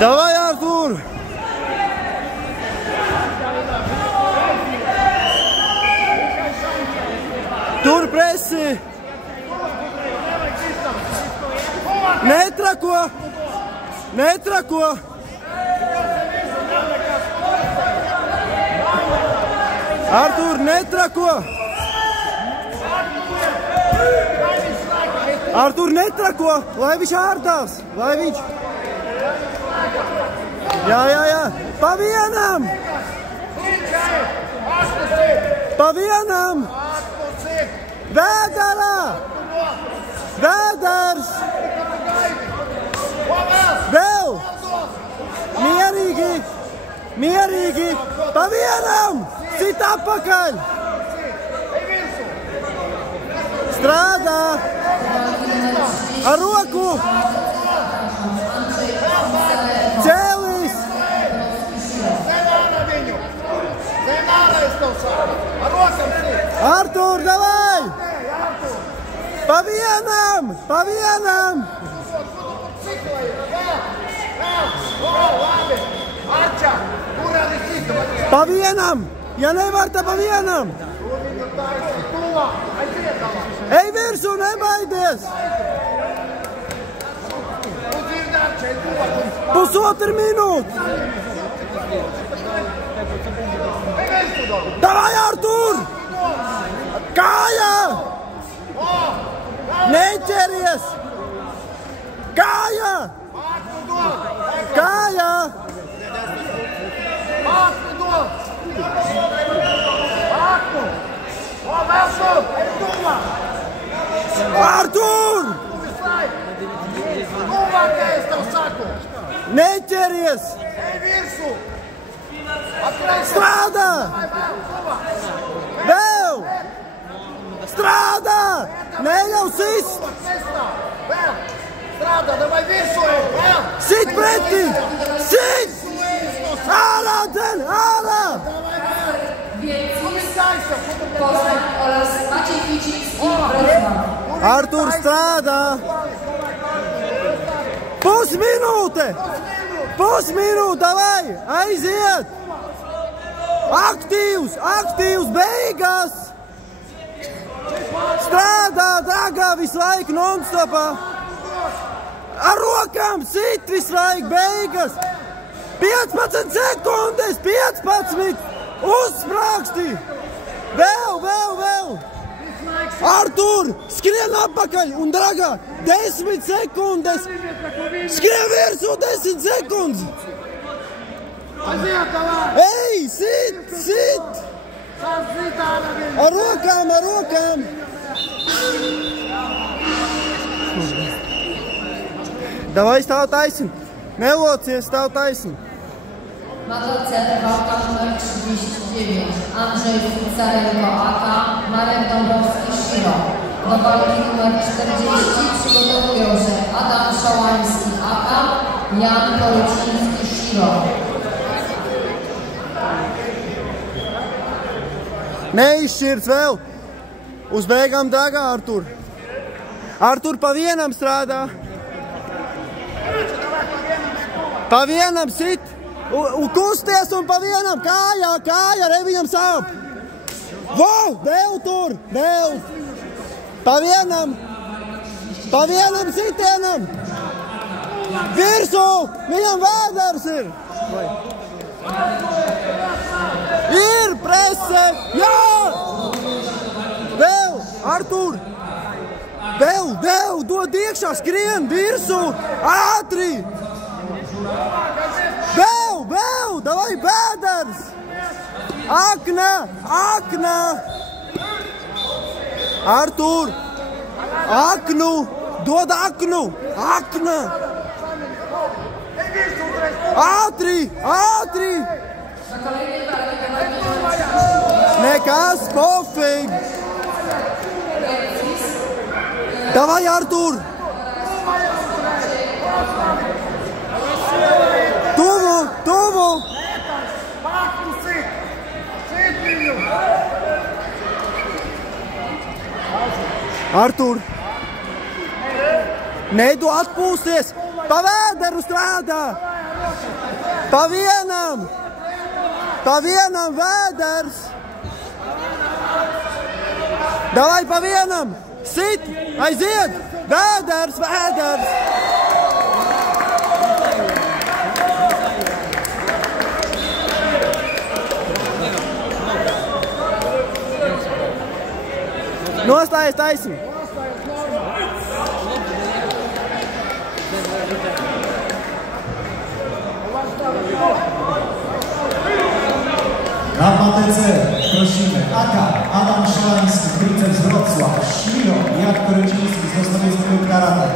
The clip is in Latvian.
Davai, Artur! Tur presi! Netrako! Netrako! Artur, netrako! Artur, netrako! Lai viņš ārdās! Lai viņš! Jā! Pa vienam! Pa vienam! Vēderā! Vēders! Vēl! Mierīgi! Mierīgi! Pa vienam! Sit apakaļ! Strādā! Ar roku! Cēlis! Artur, davai! Pa vienam! Pa vienam! Pa vienam! Ja nevar, tad pa vienam! Ej virsū, nebaidies! Pusotru minūti! Davai, Artur! Kāja! Neķeries! Kāja! Kāja! Artur! Neķeries! Strādā! Vēl! Strādā! Neļauj sist! Strādā, davai virsū! Sit pretī! Sit! Ārā, dzen! Ārā! Artur, strādā! Pusminūte! Pusminūte, davai! Aiziet! Aktīvs! Aktīvs! Beigas! Strādā, dragā, visu laiku non-stopā! Ar rokām sit visu laiku! Beigas! 15 sekundes! 15! Uzsprāksti! Vēl! Artur, skrien apakaļ un, dragā, 10 sekundes! Skrien virsū 10 sekundes! Ej, sit! Ar rokām! Davai, stāv taisni! Nelocies, stāv taisni! Motocykl walka numer 39. Andrzej Fucarenko AK, Marek Dąbrowski-Sziro. Do walki numer 40 przygotowują się Adam Szałański AK, Jan Koryciński-Sziro. Neizšķirts vēl! Uz beigām dragā, Artur! Artur, pa vienam strādā! Pa vienam sit! Kusties un pa vienam kāja, re viņam sāp! Vēl tur! Vēl! Pa vienam sitienam! Virsū! Viņam vēders ir! Ir prese! Jā! Vēl! Artur! Vēl! Dod iekšā, skrien! Virsū! Ātri! Vēl! Davai, vēders! Akna! Artur! Aknu! Dod aknu! Akna! Ātri! Nekas, pofīgi! Davai, Artur! Tuvu! Artur! Nedu atpūsties! Pa vēderu strādā! Pa vienam! Pa vienam, Vēders! Davai pa vienam! Sit! Aiziet! Vēders, Vēders! Nostājies taisni! Na matece prosimy Aka, Adam Szalański, Triceps Wrocław, Szmiro, Jadko Ryciński z Dostawieńskiego Karate.